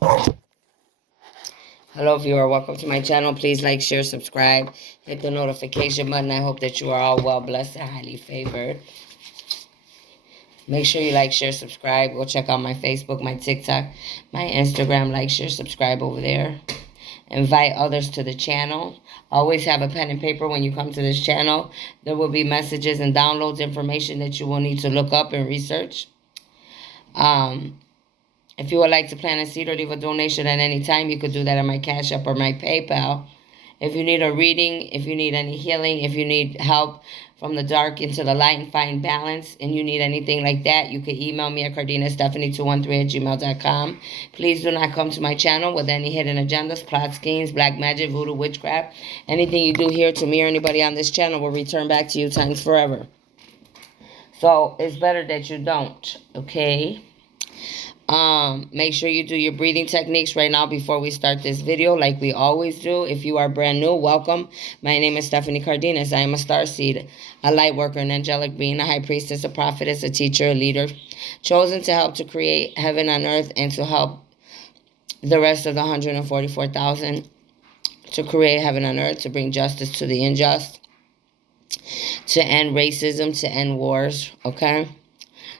Hello viewer, welcome to my channel. Please like, share, subscribe, hit the notification button. I hope that you are all well blessed and highly favored. Make sure you like, share, subscribe. Go check out my Facebook, my TikTok, my Instagram. Like, share, subscribe over there. Invite others to the channel. Always have a pen and paper when you come to this channel. There will be messages and downloads, information that you will need to look up and research. If you would like to plant a seed or leave a donation at any time, you could do that on my Cash App or my PayPal. If you need a reading, if you need any healing, if you need help from the dark into the light and find balance, and you need anything like that, you can email me at cardinastephanie213@gmail.com. Please do not come to my channel with any hidden agendas, plot schemes, black magic, voodoo, witchcraft. Anything you do here to me or anybody on this channel will return back to you times forever. So it's better that you don't, okay? Make sure you do your breathing techniques right now before we start this video, like we always do. If you are brand new, welcome. My name is Stephanie Cardenas. I am a starseed, a light worker, an angelic being, a high priestess, a prophetess, a teacher, a leader, chosen to help to create heaven on earth and to help the rest of the 144,000 to create heaven on earth, to bring justice to the unjust, to end racism, to end wars, okay?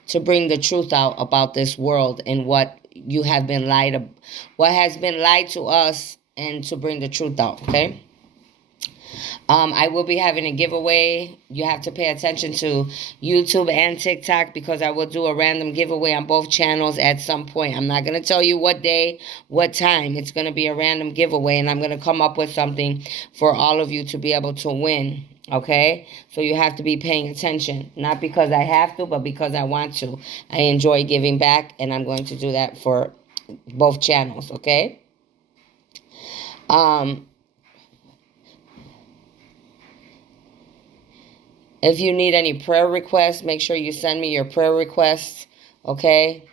To bring the truth out about this world and what you have been what has been lied to us, and to bring the truth out, okay? I will be having a giveaway. You have to pay attention to YouTube and TikTok because I will do a random giveaway on both channels at some point. I'm not going to tell you what day, what time. It's going to be a random giveaway, and I'm going to come up with something for all of you to be able to win. Okay, so you have to be paying attention, not because I have to, but because I want to. I enjoy giving back, and I'm going to do that for both channels. Okay. If you need any prayer requests, make sure you send me your prayer requests. Okay,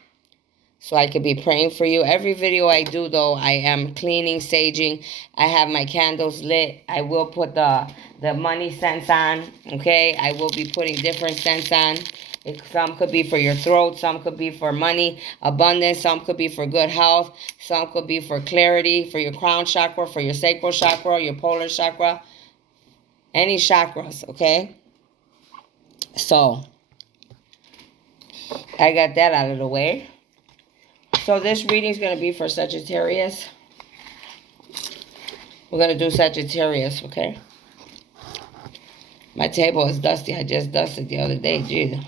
so I could be praying for you. Every video I do, though, I am cleaning, saging. I have my candles lit. I will put the money scents on, okay? I will be putting different scents on. Some could be for your throat. Some could be for money, abundance. Some could be for good health. Some could be for clarity, for your crown chakra, for your sacral chakra, your polar chakra. Any chakras, okay? So, I got that out of the way. So this reading is going to be for Sagittarius. We're going to do Sagittarius, okay? My table is dusty. I just dusted the other day. Jeez.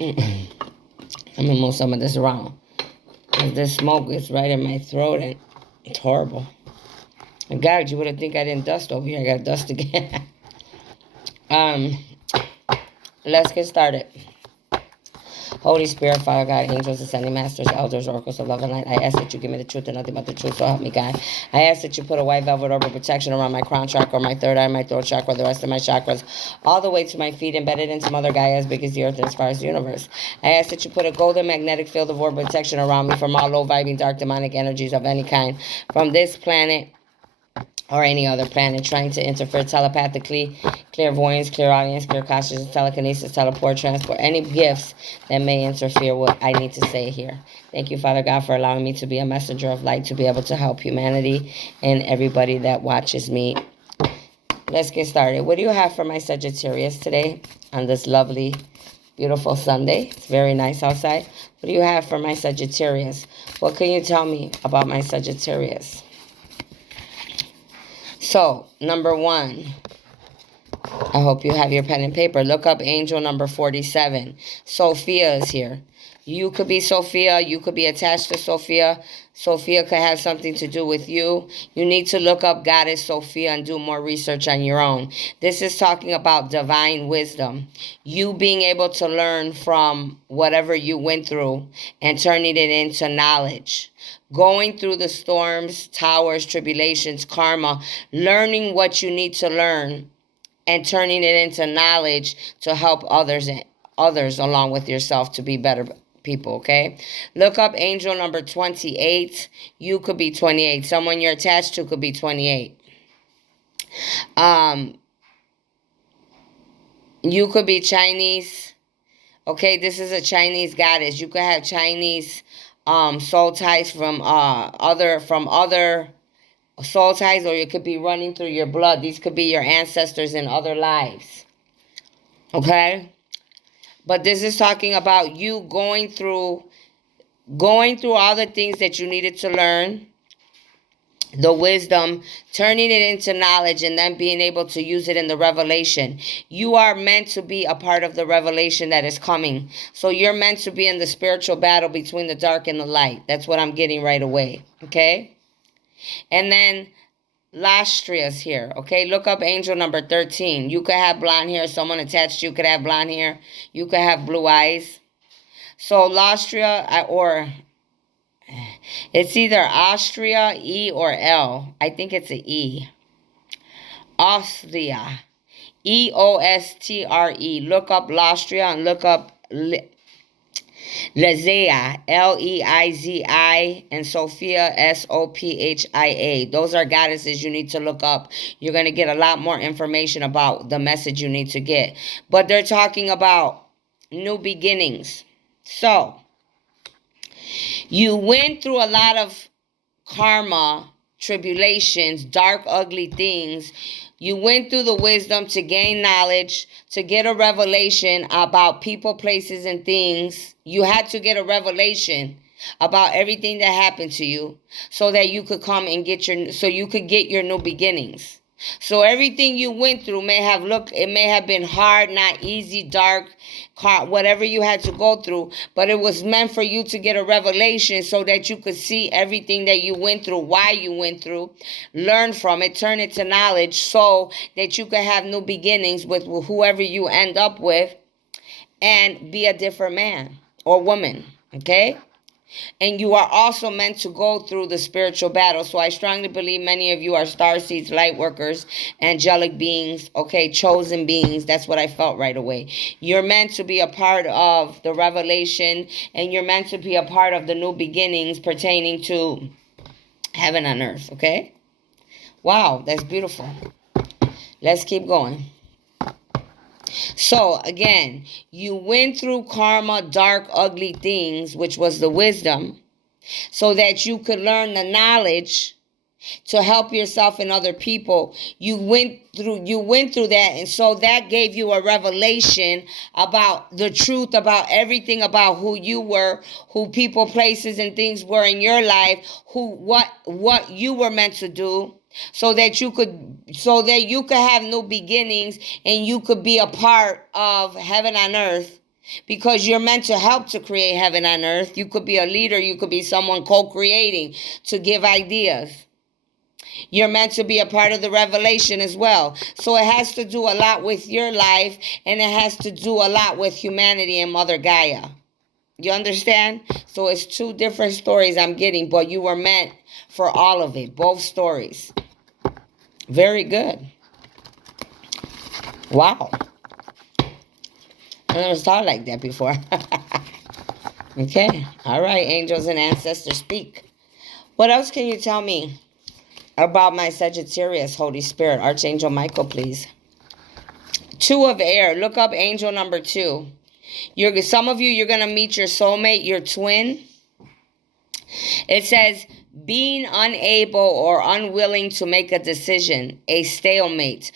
I'm going to move some of this around. Because this smoke is right in my throat and it's horrible. And God, you wouldn't think I didn't dust over here. I got to dust again. Let's get started. Holy Spirit, Father God, angels, ascending masters, elders, oracles of love and light, I ask that you give me the truth and nothing but the truth, so help me God. I ask that you put a white velvet over protection around my crown chakra, my third eye, my throat chakra, the rest of my chakras, all the way to my feet, embedded into Mother Gaia as big as the earth and as far as the universe. I ask that you put a golden magnetic field of orb protection around me from all low-vibing, dark, demonic energies of any kind, from this planet or any other planet trying to interfere telepathically, clairvoyance, clairaudience, clairconsciousness, telekinesis, teleport, transport, any gifts that may interfere with what I need to say here. Thank you, Father God, for allowing me to be a messenger of light, to be able to help humanity and everybody that watches me. Let's get started. What do you have for my Sagittarius today on this lovely, beautiful Sunday? It's very nice outside. What do you have for my Sagittarius? What can you tell me about my Sagittarius? So, number one, I hope you have your pen and paper. Look up angel number 47. Sophia is here. You could be Sophia. You could be attached to Sophia. Sophia could have something to do with you. You need to look up Goddess Sophia and do more research on your own. This is talking about divine wisdom. You being able to learn from whatever you went through and turning it into knowledge. Going through the storms, towers, tribulations, karma, learning what you need to learn and turning it into knowledge to help others along with yourself to be better people, okay? Look up angel number 28. You could be 28. Someone you're attached to could be 28. You could be Chinese. Okay, this is a Chinese goddess. You could have Chinese soul ties from other soul ties, or it could be running through your blood. These could be your ancestors in other lives. Okay? But this is talking about you going through all the things that you needed to learn, the wisdom, turning it into knowledge, and then being able to use it in the revelation. You are meant to be a part of the revelation that is coming. So you're meant to be in the spiritual battle between the dark and the light. That's what I'm getting right away. Okay? And then Lastria's here. Okay? Look up angel number 13. You could have blonde hair. Someone attached to you could have blonde hair. You could have blue eyes. So Lastria, or it's either Austria, E, or L. I think it's a E. Austria. Eostre. Look up Lastria and look up Leizia. Leizi. And Sophia, Sophia. Those are goddesses you need to look up. You're going to get a lot more information about the message you need to get. But they're talking about new beginnings. So, you went through a lot of karma, tribulations, dark, ugly things. You went through the wisdom to gain knowledge, to get a revelation about people, places, and things. You had to get a revelation about everything that happened to you so that you could come and get your new beginnings. So everything you went through may have been hard, not easy, dark, whatever you had to go through, but it was meant for you to get a revelation so that you could see everything that you went through, why you went through, learn from it, turn it to knowledge so that you could have new beginnings with whoever you end up with and be a different man or woman, okay? And you are also meant to go through the spiritual battle. So I strongly believe many of you are starseeds, light workers, angelic beings, okay, chosen beings. That's what I felt right away. You're meant to be a part of the revelation, and you're meant to be a part of the new beginnings pertaining to heaven and earth, okay? Wow, that's beautiful. Let's keep going. So, again, you went through karma, dark, ugly things, which was the wisdom, so that you could learn the knowledge to help yourself and other people. You went through that, and so that gave you a revelation about the truth, about everything, about who you were, who people, places, and things were in your life, what you were meant to do. So that you could have new beginnings, and you could be a part of heaven on earth, because you're meant to help to create heaven on earth. You could be a leader. You could be someone co-creating to give ideas. You're meant to be a part of the revelation as well. So it has to do a lot with your life, and it has to do a lot with humanity and Mother Gaia. You understand? So it's two different stories I'm getting, but you were meant for all of it, both stories. Very good. Wow. I never thought like that before. Okay. All right, angels and ancestors, speak. What else can you tell me about my Sagittarius, Holy Spirit? Archangel Michael, please. 2 of air. Look up angel number 2. Some of you, you're going to meet your soulmate, your twin. It says, being unable or unwilling to make a decision, a stalemate,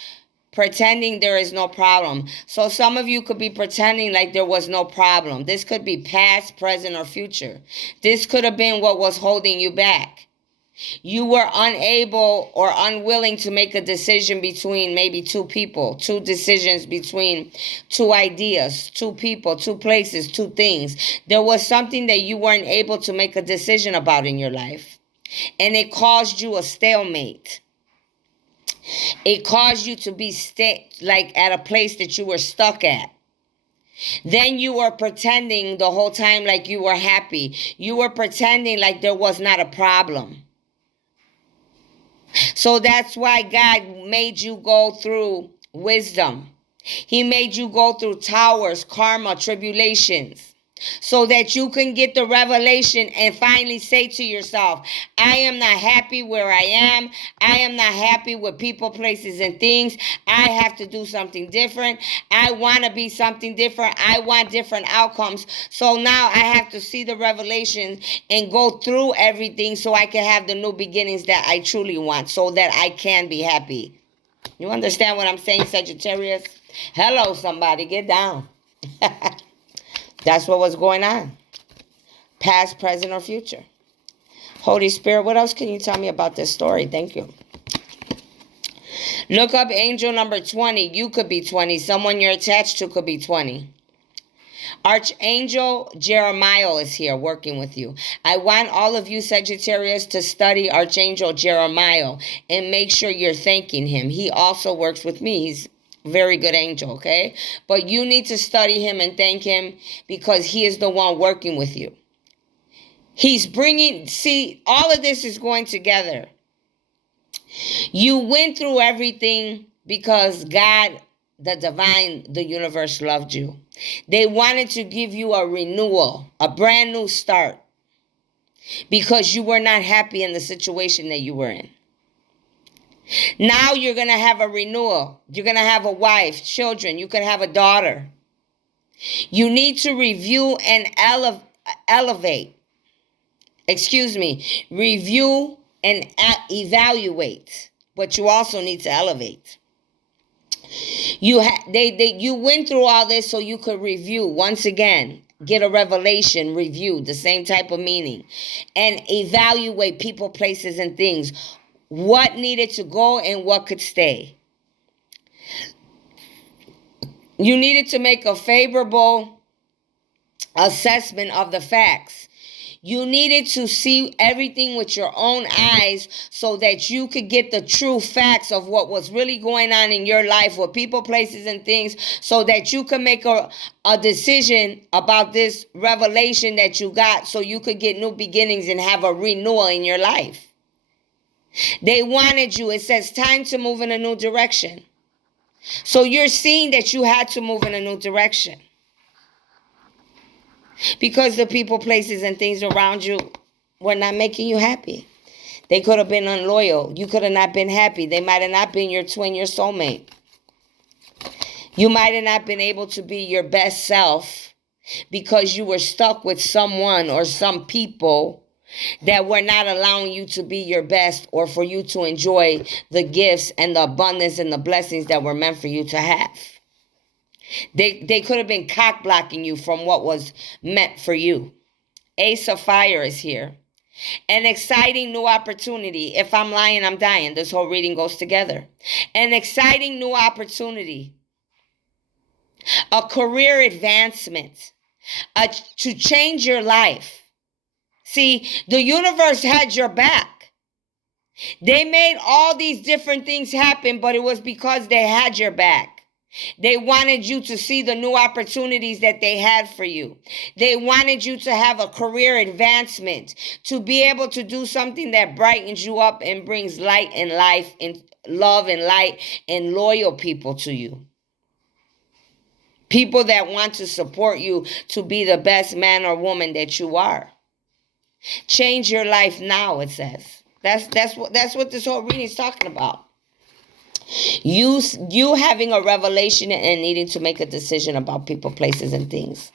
pretending there is no problem. So some of you could be pretending like there was no problem. This could be past, present, or future. This could have been what was holding you back. You were unable or unwilling to make a decision between maybe 2 people, 2 decisions between 2 ideas, 2 people, 2 places, 2 things. There was something that you weren't able to make a decision about in your life, and it caused you a stalemate. It caused you to be like at a place that you were stuck at. Then you were pretending the whole time like you were happy. You were pretending like there was not a problem. So that's why God made you go through wisdom. He made you go through towers, karma, tribulations. so that you can get the revelation and finally say to yourself, I am not happy where I am. I am not happy with people, places, and things. I have to do something different. I want to be something different. I want different outcomes. So now I have to see the revelation and go through everything so I can have the new beginnings that I truly want, so that I can be happy. You understand what I'm saying, Sagittarius? Hello, somebody. Get down. That's what was going on. Past, present, or future. Holy Spirit, what else can you tell me about this story? Thank you. Look up angel number 20. You could be 20. Someone you're attached to could be 20. Archangel Jeremiah is here working with you. I want all of you Sagittarius to study Archangel Jeremiah and make sure you're thanking him. He also works with me. He's very good angel, okay? But you need to study him and thank him because he is the one working with you. He's bringing, see, all of this is going together. You went through everything because God, the divine, the universe loved you. They wanted to give you a renewal, a brand new start, because you were not happy in the situation that you were in. Now you're going to have a renewal. You're going to have a wife, children. You could have a daughter. You need to review and elevate. Review and evaluate. But you also need to elevate. You went through all this so you could review once again. Get a revelation, review, the same type of meaning. And evaluate people, places, and things. What needed to go and what could stay. You needed to make a favorable assessment of the facts. You needed to see everything with your own eyes so that you could get the true facts of what was really going on in your life with people, places, and things, so that you could make a decision about this revelation that you got, so you could get new beginnings and have a renewal in your life. They wanted you. It says time to move in a new direction. So you're seeing that you had to move in a new direction. Because the people, places, and things around you were not making you happy. They could have been unloyal. You could have not been happy. They might have not been your twin, your soulmate. You might have not been able to be your best self because you were stuck with someone or some people that were not allowing you to be your best or for you to enjoy the gifts and the abundance and the blessings that were meant for you to have. They could have been cock blocking you from what was meant for you. Ace of Fire is here. An exciting new opportunity. If I'm lying, I'm dying. This whole reading goes together. An exciting new opportunity. A career advancement. To change your life. See, the universe had your back. They made all these different things happen, but it was because they had your back. They wanted you to see the new opportunities that they had for you. They wanted you to have a career advancement, to be able to do something that brightens you up and brings light and life and love and light and loyal people to you. People that want to support you to be the best man or woman that you are. Change your life now, it says. That's what this whole reading is talking about. You having a revelation and needing to make a decision about people, places, and things.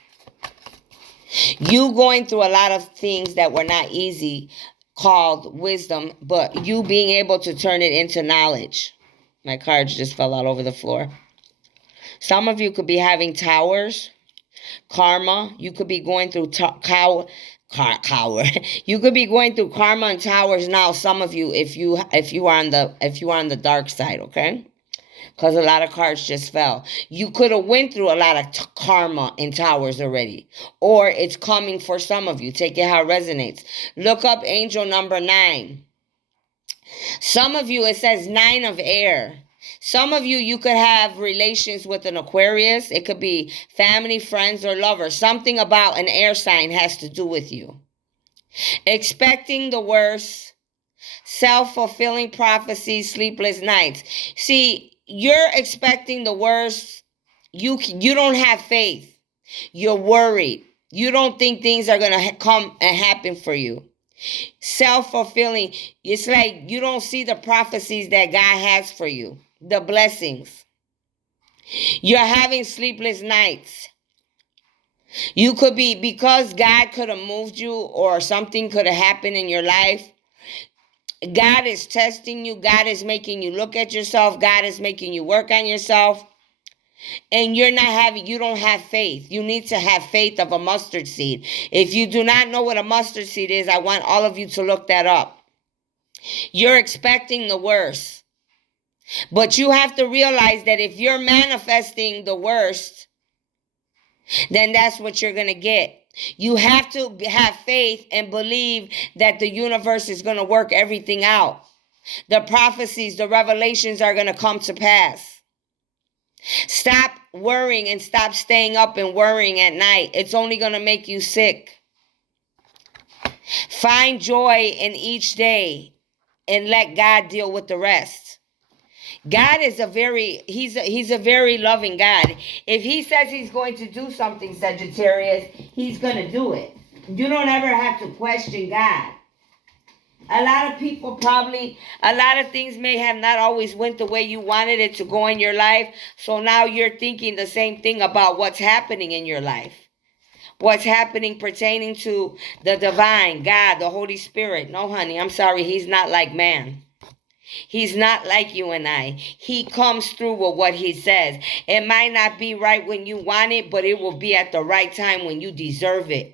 You going through a lot of things that were not easy, called wisdom, but you being able to turn it into knowledge. My cards just fell all over the floor. Some of you could be having towers, karma. You could be going through you could be going through karma and towers now. Some of you, if you are on the dark side, okay? Because a lot of cards just fell. You could have went through a lot of karma and towers already, or it's coming for some of you. Take it how it resonates. Look up angel number 9. Some of you, it says 9 of air. Some of you could have relations with an Aquarius. It could be family, friends, or lovers. Something about an air sign has to do with you. Expecting the worst, self-fulfilling prophecies, sleepless nights. See, you're expecting the worst. You don't have faith. You're worried. You don't think things are going to come and happen for you. Self-fulfilling. It's like you don't see the prophecies that God has for you, the blessings. You're having sleepless nights. You could be, because God could have moved you or something could have happened in your life. God is testing you. God is making you look at yourself. God is making you work on yourself. And you don't have faith. You need to have faith of a mustard seed. If you do not know what a mustard seed is, I want all of you to look that up. You're expecting the worst. But you have to realize that if you're manifesting the worst, then that's what you're going to get. You have to have faith and believe that the universe is going to work everything out. The prophecies, the revelations are going to come to pass. Stop worrying and stop staying up and worrying at night. It's only going to make you sick. Find joy in each day and let God deal with the rest. God is he's a very loving God. If he says he's going to do something, Sagittarius, he's going to do it. You don't ever have to question God. A lot of people a lot of things may have not always went the way you wanted it to go in your life. So now you're thinking the same thing about what's happening in your life. What's happening pertaining to the divine, God, the Holy Spirit. No, honey, I'm sorry. He's not like man. He's not like you and I. He comes through with what he says. It might not be right when you want it, but it will be at the right time when you deserve it.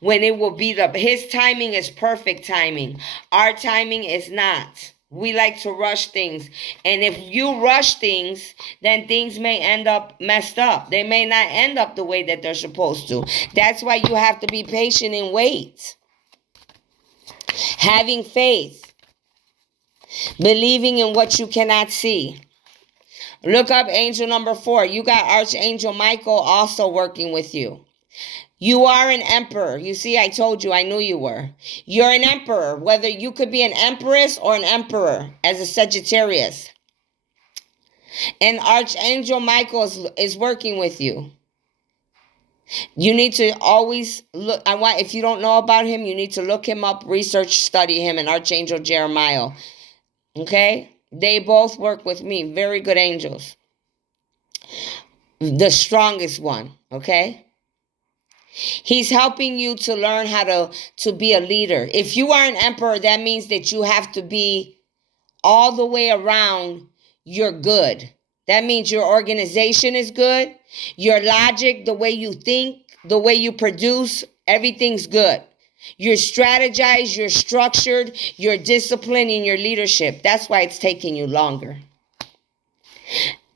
When it will be his timing is perfect timing. Our timing is not. We like to rush things. And if you rush things, then things may end up messed up. They may not end up the way that they're supposed to. That's why you have to be patient and wait. Having faith. Believing in what you cannot see. Look up angel number 4. You got Archangel Michael also working with you. You are an emperor. You see, I told you, I knew you were. You're an emperor, whether you could be an empress or an emperor as a Sagittarius. And Archangel Michael is working with you. You need to always look. If you don't know about him, you need to look him up, research, study him, and Archangel Jeremiah. Okay? They both work with me. Very good angels. The strongest one. Okay? He's helping you to learn how to be a leader. If you are an emperor, that means that you have to be all the way around, you're good. That means your organization is good. Your logic, the way you think, the way you produce, everything's good. You're strategized, you're structured, you're disciplined in your leadership. That's why it's taking you longer.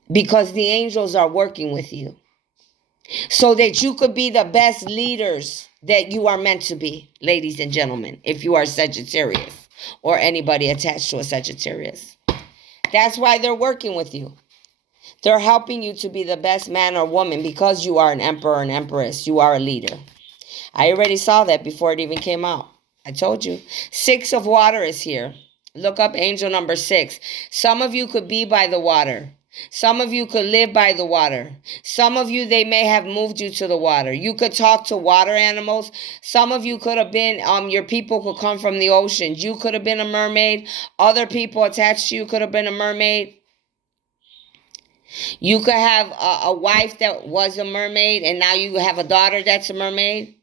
Because the angels are working with you. So that you could be the best leaders that you are meant to be, ladies and gentlemen, if you are Sagittarius or anybody attached to a Sagittarius. That's why they're working with you. They're helping you to be the best man or woman because you are an emperor and empress. You are a leader. I already saw that before it even came out. I told you. 6 of water is here. Look up angel number 6. Some of you could be by the water. Some of you could live by the water. Some of you, they may have moved you to the water. You could talk to water animals. Some of you could have been, your people could come from the ocean. You could have been a mermaid. Other people attached to you could have been a mermaid. You could have a wife that was a mermaid, and now you have a daughter that's a mermaid.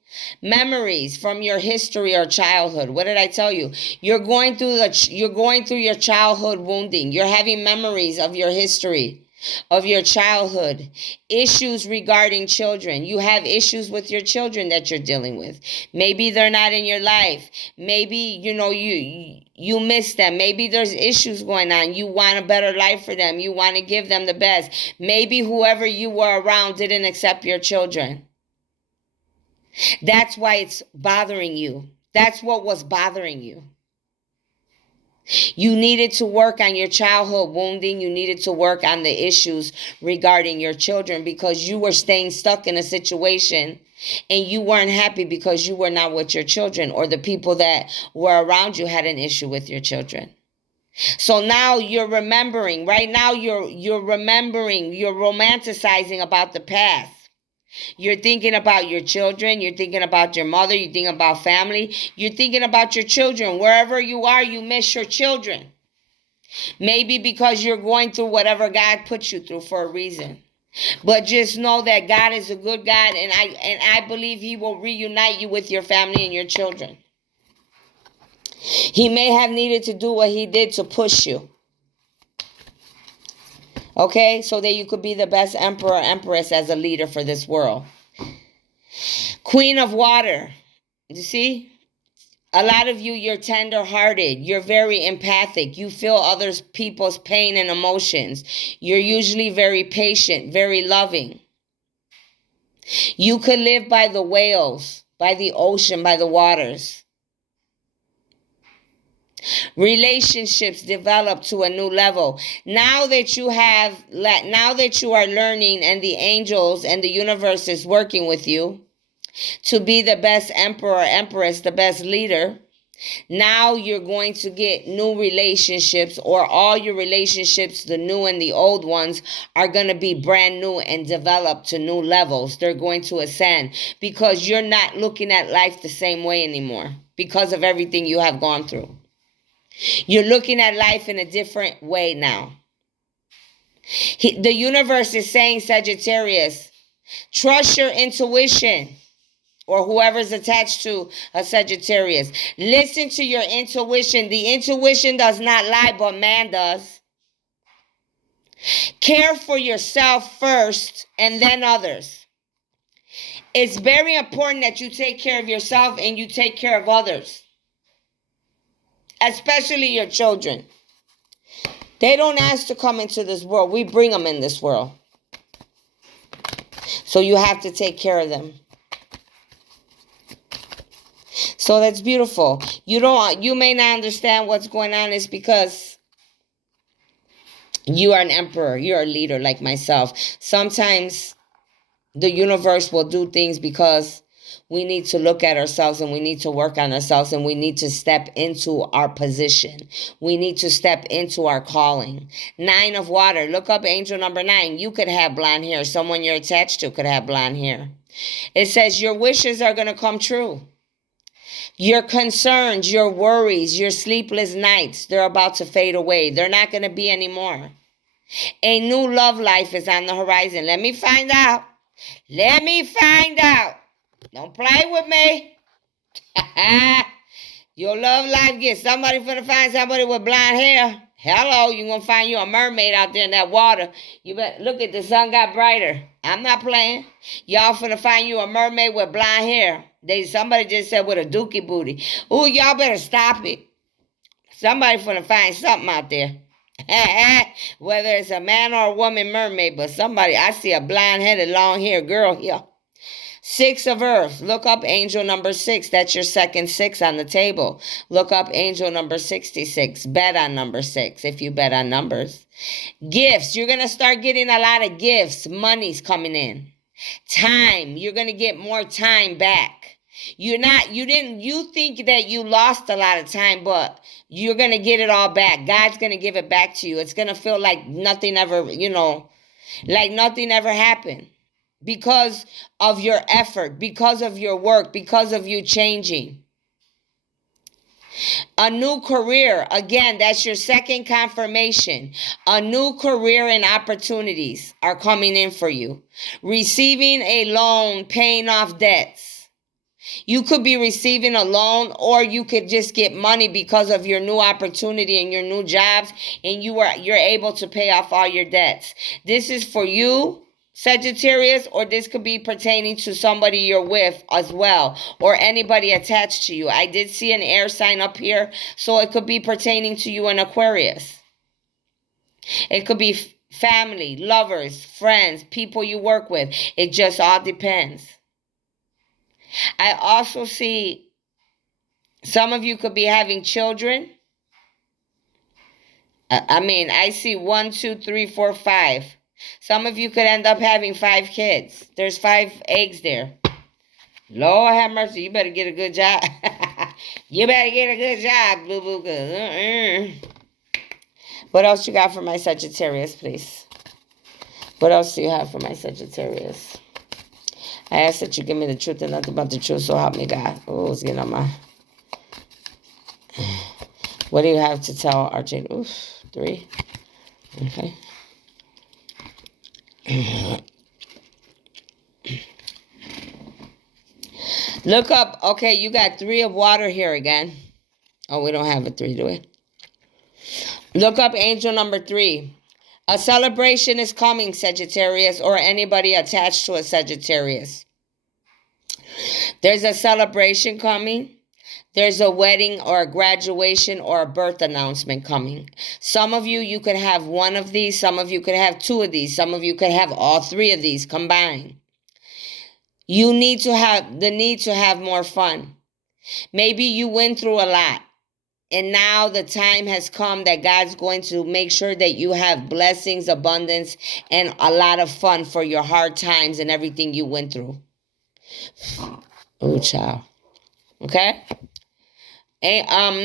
Memories from your history or childhood. What did I tell you? You're going through your childhood wounding. You're having memories of your history, of your childhood. Issues regarding children. You have issues with your children that you're dealing with. Maybe they're not in your life. Maybe, you miss them. Maybe there's issues going on. You want a better life for them. You want to give them the best. Maybe whoever you were around didn't accept your children. That's why it's bothering you. That's what was bothering you. You needed to work on your childhood wounding. You needed to work on the issues regarding your children because you were staying stuck in a situation and you weren't happy because you were not with your children, or the people that were around you had an issue with your children. So now you're remembering. Right now you're remembering. You're romanticizing about the past. You're thinking about your children. You're thinking about your mother. You're thinking about family. You're thinking about your children. Wherever you are, you miss your children. Maybe because you're going through whatever God put you through for a reason. But just know that God is a good God, and I believe He will reunite you with your family and your children. He may have needed to do what He did to push you. Okay? So that you could be the best emperor or empress as a leader for this world. Queen of Water. You see? A lot of you, you're tender-hearted. You're very empathic. You feel other people's pain and emotions. You're usually very patient, very loving. You could live by the whales, by the ocean, by the waters. Relationships develop to a new level. Now that you are learning, and the angels and the universe is working with you to be the best emperor or empress, the best leader, now you're going to get new relationships, or all your relationships, the new and the old ones, are going to be brand new and develop to new levels. They're going to ascend because you're not looking at life the same way anymore because of everything you have gone through. You're looking at life in a different way now. The universe is saying, Sagittarius, trust your intuition. Or whoever's attached to a Sagittarius. Listen to your intuition. The intuition does not lie, but man does. Care for yourself first and then others. It's very important that you take care of yourself and you take care of others. Especially your children. They don't ask to come into this world. We bring them in this world. So you have to take care of them. So that's beautiful. You may not understand what's going on. It's because you are an emperor. You're a leader like myself. Sometimes the universe will do things because we need to look at ourselves and we need to work on ourselves and we need to step into our position. We need to step into our calling. 9 of Water. Look up angel number 9. You could have blonde hair. Someone you're attached to could have blonde hair. It says your wishes are going to come true. Your concerns, your worries, your sleepless nights, they're about to fade away. They're not going to be anymore. A new love life is on the horizon. Let me find out. Let me find out. Don't play with me. Your love life gets somebody finna find somebody with blonde hair. Hello, you're going to find you a mermaid out there in that water. You better look at the sun got brighter. I'm not playing. Y'all finna find you a mermaid with blonde hair. Somebody just said with a dookie booty. Ooh, y'all better stop it. Somebody finna find something out there. Whether it's a man or a woman mermaid, but somebody, I see a blonde-headed, long-haired girl here. 6 of Earth. Look up angel number 6. That's your second 6 on the table. Look up angel number 66. Bet on number 6 if you bet on numbers. Gifts. You're going to start getting a lot of gifts. Money's coming in. Time. You're going to get more time back. You think that you lost a lot of time, but you're going to get it all back. God's going to give it back to you. It's going to feel like nothing ever, like nothing ever happened. Because of your effort, because of your work, because of you changing. A new career. Again, that's your second confirmation. A new career and opportunities are coming in for you. Receiving a loan, paying off debts. You could be receiving a loan, or you could just get money because of your new opportunity and your new jobs, and you're able to pay off all your debts. This is for you, Sagittarius, or this could be pertaining to somebody you're with as well, or anybody attached to you. I did see an air sign up here, so it could be pertaining to you in Aquarius. It could be family, lovers, friends, people you work with. It just all depends. I also see some of you could be having children. I see 1, 2, 3, 4, 5. Some of you could end up having 5 kids. There's 5 eggs there. Lord have mercy. You better get a good job. You better get a good job, boo-boo. What else you got for my Sagittarius, please? What else do you have for my Sagittarius? I ask that you give me the truth and nothing but the truth, so help me God. Oh, it's getting on my... What do you have to tell Archangel? Oof, 3. Okay. Look up. Okay, you got 3 of water here again. Oh, we don't have a 3, do we? Look up angel number 3. A celebration is coming, Sagittarius, or anybody attached to a Sagittarius. There's a celebration coming. There's a wedding or a graduation or a birth announcement coming. Some of you could have one of these. Some of you could have 2 of these. Some of you could have all 3 of these combined. You need to have the need to have more fun. Maybe you went through a lot. And now the time has come that God's going to make sure that you have blessings, abundance, and a lot of fun for your hard times and everything you went through. Oh, child. Okay?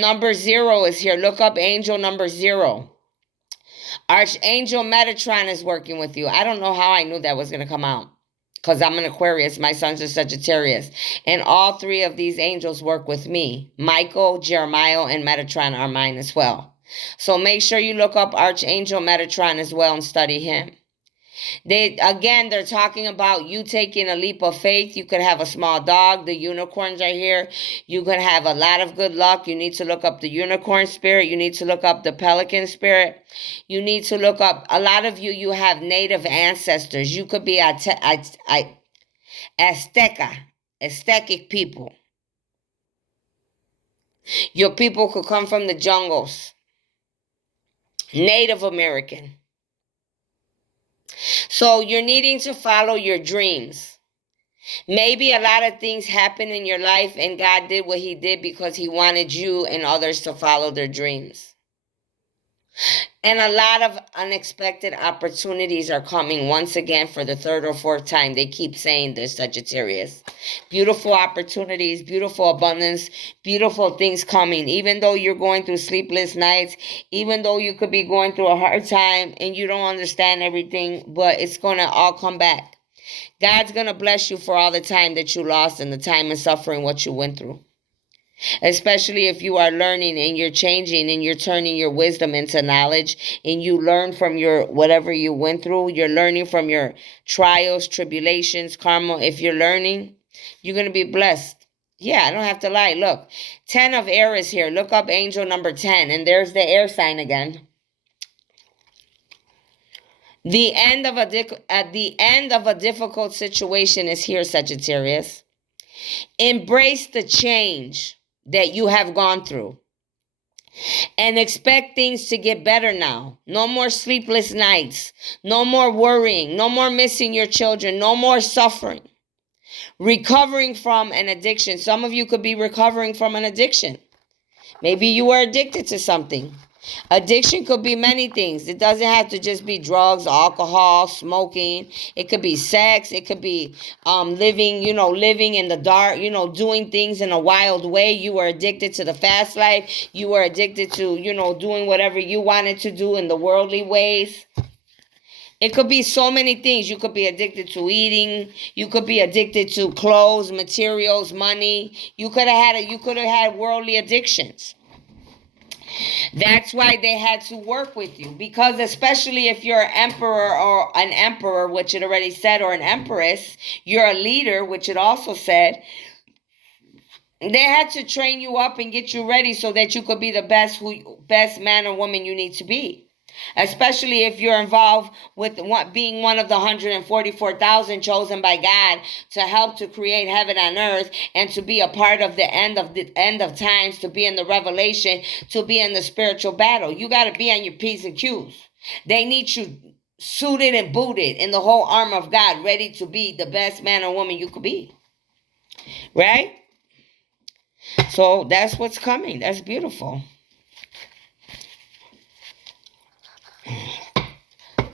Number 0 is here. Look up angel number 0. Archangel Metatron is working with you. I don't know how I knew that was going to come out. Because I'm an Aquarius. My son's a Sagittarius. And all 3 of these angels work with me. Michael, Jeremiah, and Metatron are mine as well. So make sure you look up Archangel Metatron as well and study him. They're talking about you taking a leap of faith. You could have a small dog. The unicorns are here. You could have a lot of good luck. You need to look up the unicorn spirit. You need to look up the pelican spirit. You need to look up, a lot of you have native ancestors. You could be Aztecic people. Your people could come from the jungles. Native American. So you're needing to follow your dreams. Maybe a lot of things happen in your life and God did what he did because he wanted you and others to follow their dreams. And a lot of unexpected opportunities are coming once again for the 3rd or 4th time. They keep saying this, Sagittarius. Beautiful opportunities, beautiful abundance, beautiful things coming. Even though you're going through sleepless nights, even though you could be going through a hard time and you don't understand everything, but it's going to all come back. God's going to bless you for all the time that you lost and the time and suffering what you went through. Especially if you are learning and you're changing and you're turning your wisdom into knowledge and you learn from your whatever you went through. You're learning from your trials, tribulations, karma. If you're learning, you're going to be blessed. Yeah, I don't have to lie. Look, 10 of air is here. Look up angel number 10 and there's the air sign again. The end of a difficult situation is here, Sagittarius. Embrace the change that you have gone through and expect things to get better now. No more sleepless nights, no more worrying, no more missing your children, no more suffering. Recovering from an addiction. Some of you could be recovering from an addiction. Maybe you were addicted to something. Addiction could be many things. It doesn't have to just be drugs, alcohol, smoking. It could be sex. It could be living in the dark, doing things in a wild way. You were addicted to the fast life. You were addicted to, doing whatever you wanted to do in the worldly ways. It could be so many things. You could be addicted to eating. You could be addicted to clothes, materials, money. You could have had worldly addictions. That's why they had to work with you. Because especially if you're an emperor, which it already said, or an empress, you're a leader, which it also said, they had to train you up and get you ready so that you could be the best man or woman you need to be. Especially if you're involved with being one of the 144,000 chosen by God to help to create heaven and earth and to be a part of the end of times, to be in the revelation, to be in the spiritual battle. You got to be on your P's and Q's. They need you suited and booted in the whole armor of God, ready to be the best man or woman you could be. Right? So that's what's coming. That's beautiful.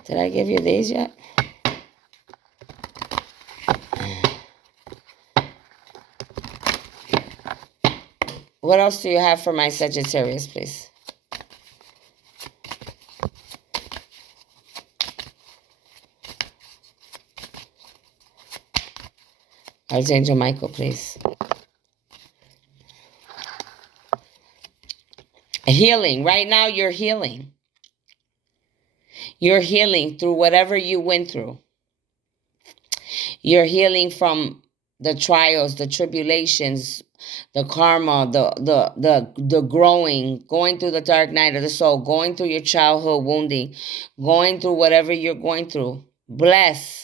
Did I give you these yet? What else do you have for my Sagittarius, please? Archangel Michael, please. Healing. Right now, you're healing. You're healing through whatever you went through. You're healing from the trials, the tribulations, the karma, the growing, going through the dark night of the soul, going through your childhood wounding, going through whatever you're going through. Bless.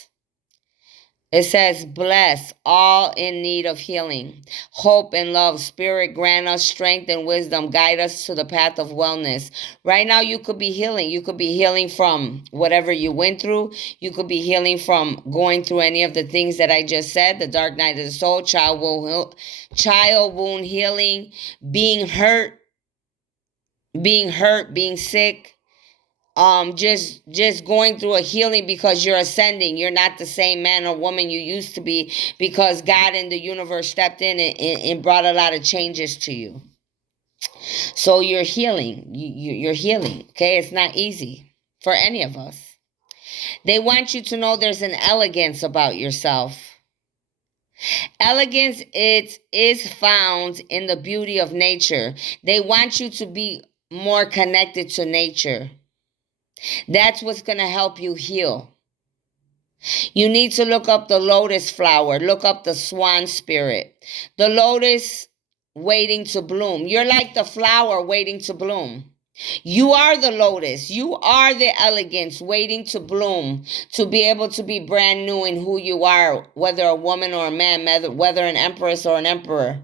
It says, bless all in need of healing. Hope and love. Spirit, grant us strength and wisdom. Guide us to the path of wellness. Right now, you could be healing. You could be healing from whatever you went through. You could be healing from going through any of the things that I just said. The dark night of the soul, child wound healing, being hurt, being sick. Just going through a healing because you're ascending. You're not the same man or woman you used to be because God and the universe stepped in and brought a lot of changes to you. So you're healing. You're healing. Okay, it's not easy for any of us. They want you to know there's an elegance about yourself. Elegance is found in the beauty of nature. They want you to be more connected to nature. That's what's going to help you heal. You need to look up the lotus flower. Look up the swan spirit. The lotus waiting to bloom. You're like the flower waiting to bloom. You are the lotus. You are the elegance waiting to bloom, to be able to be brand new in who you are, whether a woman or a man, whether an empress or an emperor.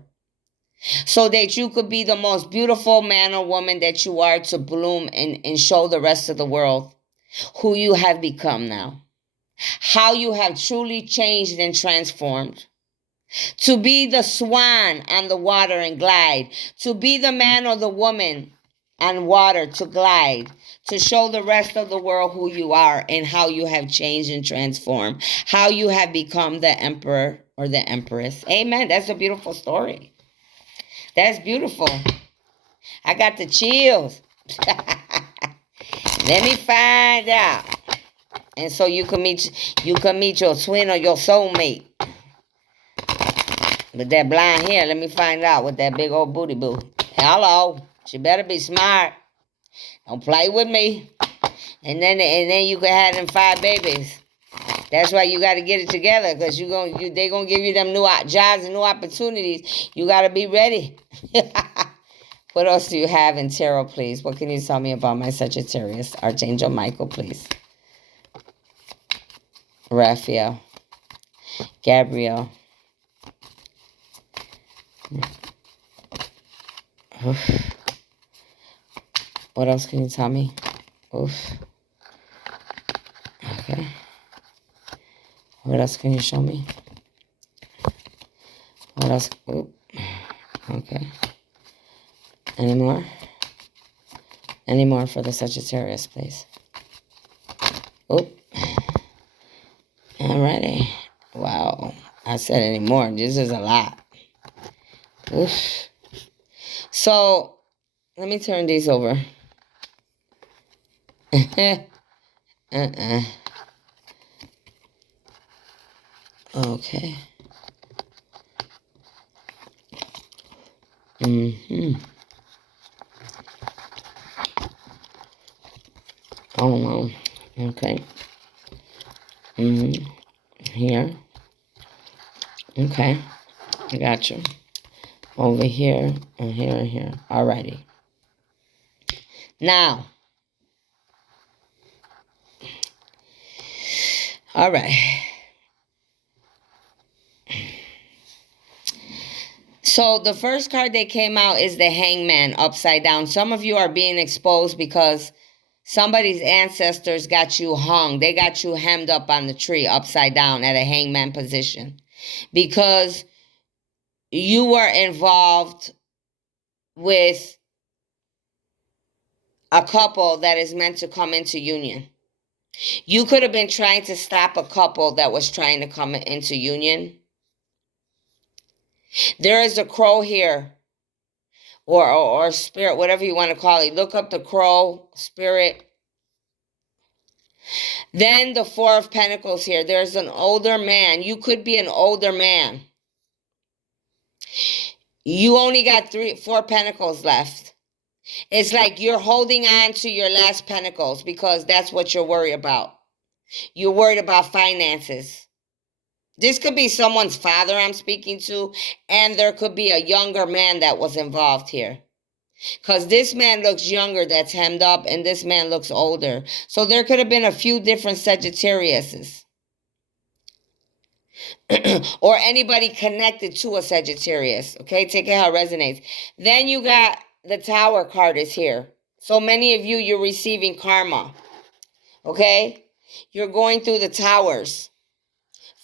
So that you could be the most beautiful man or woman that you are, to bloom and show the rest of the world who you have become now. How you have truly changed and transformed. To be the swan on the water and glide. To be the man or the woman on water to glide. To show the rest of the world who you are and how you have changed and transformed. How you have become the emperor or the empress. Amen. That's a beautiful story. That's beautiful. I got the chills. Let me find out. And so you can meet your twin or your soulmate. With that blonde hair, let me find out with that big old booty boo. Hello. She better be smart. Don't play with me. And then you can have them 5 babies. That's why you got to get it together, because they gonna give you them new jobs and new opportunities. You got to be ready. What else do you have in tarot, please? What can you tell me about my Sagittarius? Archangel Michael, please. Raphael. Gabriel. Oof. What else can you tell me? Oof. Okay. What else can you show me? What else? Oop. Okay. Any more? Any more for the Sagittarius, please? Oop. Alrighty. Wow. I said any more. This is a lot. Oof. So, let me turn these over. Okay. Oh, no. Okay. Here. Okay. I got you. Over here, and here, and here. Alrighty. Now. Alright. So the first card that came out is the Hangman upside down. Some of you are being exposed because somebody's ancestors got you hung. They got you hemmed up on the tree upside down at a hangman position. Because you were involved with a couple that is meant to come into union. You could have been trying to stop a couple that was trying to come into union. There is a crow here, or spirit, whatever you want to call it. Look up the crow, spirit. Then the 4 of Pentacles here. There's an older man. You could be an older man. You only got 4 pentacles left. It's like you're holding on to your last pentacles because that's what you're worried about. You're worried about finances. This could be someone's father I'm speaking to, and there could be a younger man that was involved here. Because this man looks younger that's hemmed up, and this man looks older. So there could have been a few different Sagittariuses. Or anybody connected to a Sagittarius. Okay, take it how it resonates. Then you got the Tower card is here. So many of you, you're receiving karma. Okay? You're going through the towers.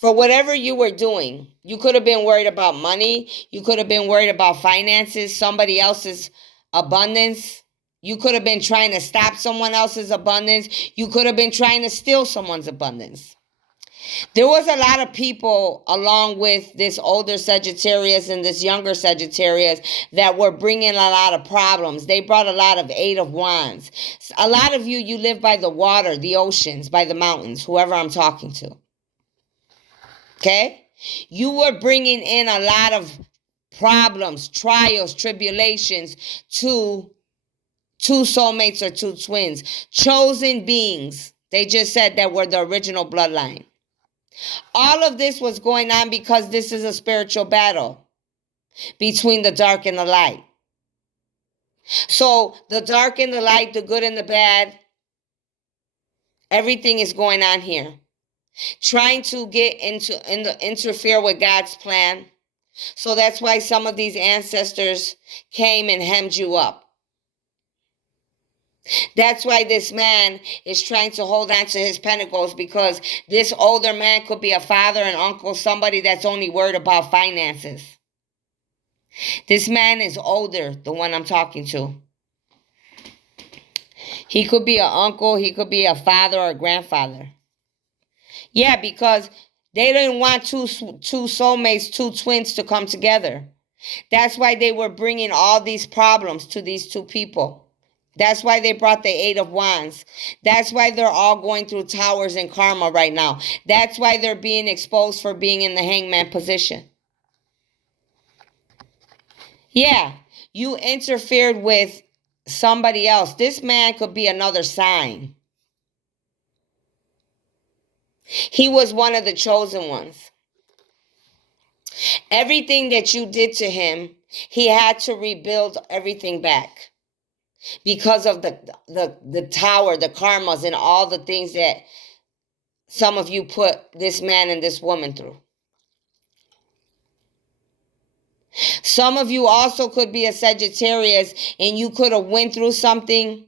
For whatever you were doing, you could have been worried about money. You could have been worried about finances, somebody else's abundance. You could have been trying to stop someone else's abundance. You could have been trying to steal someone's abundance. There was a lot of people along with this older Sagittarius and this younger Sagittarius that were bringing a lot of problems. They brought a lot of 8 of Wands. A lot of you, you live by the water, the oceans, by the mountains, whoever I'm talking to. Okay? You were bringing in a lot of problems, trials, tribulations to 2 soulmates or 2 twins. Chosen beings. They just said that were the original bloodline. All of this was going on because this is a spiritual battle between the dark and the light. So the dark and the light, the good and the bad, everything is going on here. Trying to get interfere with God's plan. So that's why some of these ancestors came and hemmed you up. That's why this man is trying to hold on to his pentacles, because this older man could be a father, an uncle, somebody that's only worried about finances. This man is older, the one I'm talking to. He could be an uncle, he could be a father or a grandfather. Yeah, because they didn't want two soulmates, 2 twins to come together. That's why they were bringing all these problems to these 2 people. That's why they brought the 8 of Wands. That's why they're all going through towers and karma right now. That's why they're being exposed for being in the hangman position. Yeah, you interfered with somebody else. This man could be another sign. He was one of the chosen ones. Everything that you did to him, he had to rebuild everything back because of the tower, the karmas, and all the things that some of you put this man and this woman through. Some of you also could be a Sagittarius, and you could have went through something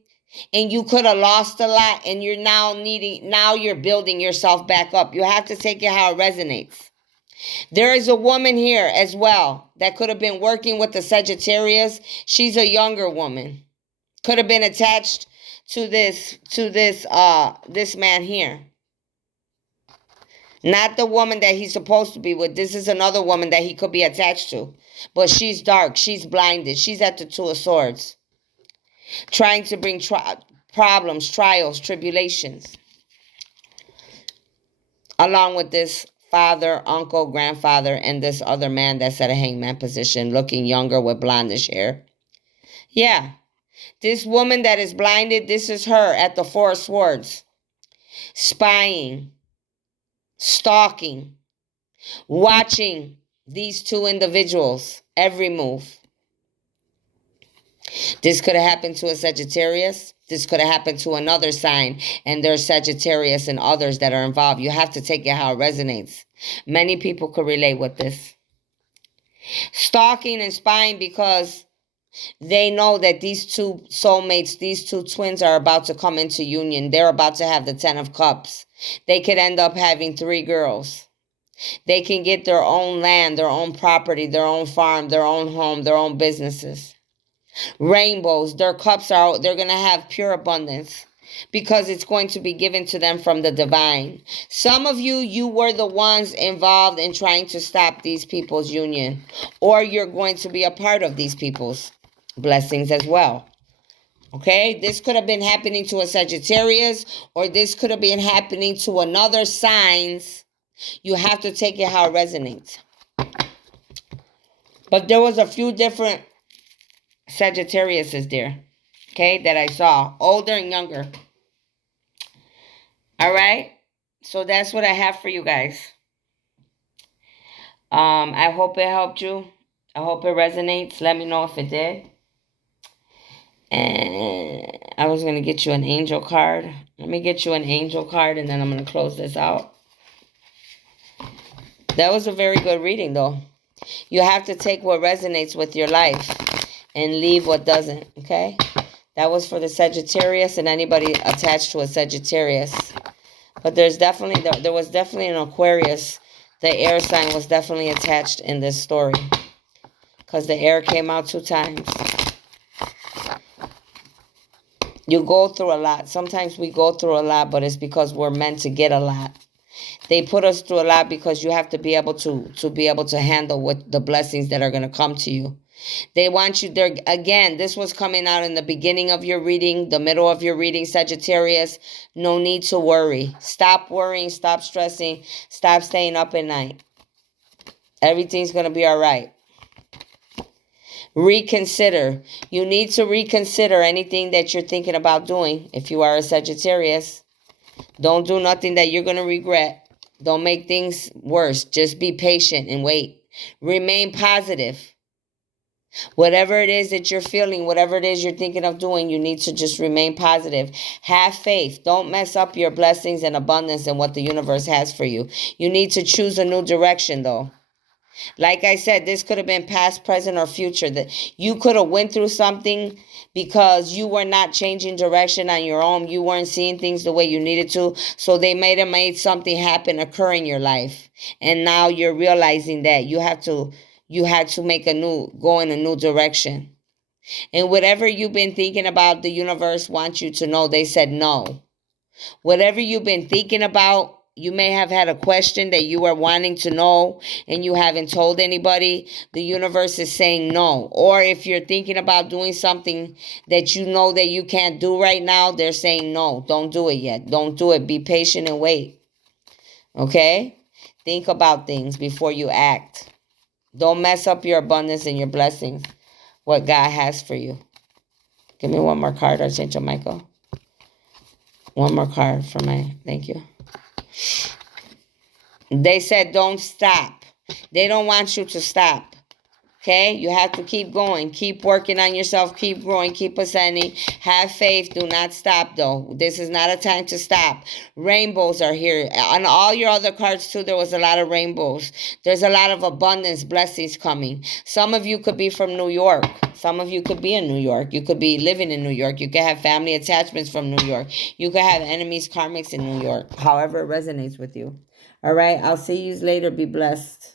and you could have lost a lot, and you're now you're building yourself back up. You have to take it how it resonates. There is a woman here as well that could have been working with the Sagittarius. She's a younger woman. Could have been attached to this man here. Not the woman that he's supposed to be with. This is another woman that he could be attached to. But she's dark. She's blinded. She's at the 2 of Swords. Trying to bring problems, trials, tribulations. Along with this father, uncle, grandfather, and this other man that's at a hangman position, looking younger with blondish hair. Yeah. This woman that is blinded, this is her at the 4 of Swords. Spying. Stalking. Watching these 2 individuals. Every move. This could have happened to a Sagittarius. This could have happened to another sign. And there's Sagittarius and others that are involved. You have to take it how it resonates. Many people could relate with this. Stalking and spying because they know that these 2 soulmates, these 2 twins are about to come into union. They're about to have the 10 of Cups. They could end up having 3 girls. They can get their own land, their own property, their own farm, their own home, their own businesses. Rainbows, their cups are, they're going to have pure abundance because it's going to be given to them from the divine. Some of you, you were the ones involved in trying to stop these people's union, or you're going to be a part of these people's blessings as well. Okay, this could have been happening to a Sagittarius, or this could have been happening to another signs. You have to take it how it resonates. But there was a few different Sagittariuses there, okay, that I saw, older and younger. All right, so that's what I have for you guys. I hope it helped you. I hope it resonates. Let me know if it did. And I was going to get you an angel card. Let me get you an angel card, and then I'm going to close this out. That was a very good reading, though. You have to take what resonates with your life and leave what doesn't, okay? That was for the Sagittarius and anybody attached to a Sagittarius. But there was definitely an Aquarius. The air sign was definitely attached in this story, because the air came out 2 times. You go through a lot. Sometimes we go through a lot, but it's because we're meant to get a lot. They put us through a lot because you have to be able to handle what the blessings that are going to come to you. They want you there. Again, this was coming out in the beginning of your reading, the middle of your reading, Sagittarius. No need to worry. Stop worrying. Stop stressing. Stop staying up at night. Everything's going to be all right. Reconsider. You need to reconsider anything that you're thinking about doing if you are a Sagittarius. Don't do nothing that you're going to regret. Don't make things worse. Just be patient and wait. Remain positive. Whatever it is that you're feeling, whatever it is you're thinking of doing, you need to just remain positive. Have faith. Don't mess up your blessings and abundance and what the universe has for you. You need to choose a new direction, though. Like I said, this could have been past, present, or future. That you could have went through something because you were not changing direction on your own. You weren't seeing things the way you needed to. So they made something happen, occur in your life. And now you're realizing that you had to go in a new direction. And whatever you've been thinking about, the universe wants you to know they said no. Whatever you've been thinking about, you may have had a question that you were wanting to know and you haven't told anybody. The universe is saying no. Or if you're thinking about doing something that you know that you can't do right now, they're saying no. Don't do it yet. Don't do it. Be patient and wait. Okay? Think about things before you act. Don't mess up your abundance and your blessings, what God has for you. Give me one more card, Archangel Michael. One more card for thank you. They said don't stop. They don't want you to stop. Okay? You have to keep going. Keep working on yourself. Keep growing. Keep ascending. Have faith. Do not stop, though. This is not a time to stop. Rainbows are here. On all your other cards, too, there was a lot of rainbows. There's a lot of abundance, blessings coming. Some of you could be from New York. Some of you could be in New York. You could be living in New York. You could have family attachments from New York. You could have enemies, karmics in New York. However it resonates with you. All right? I'll see you later. Be blessed.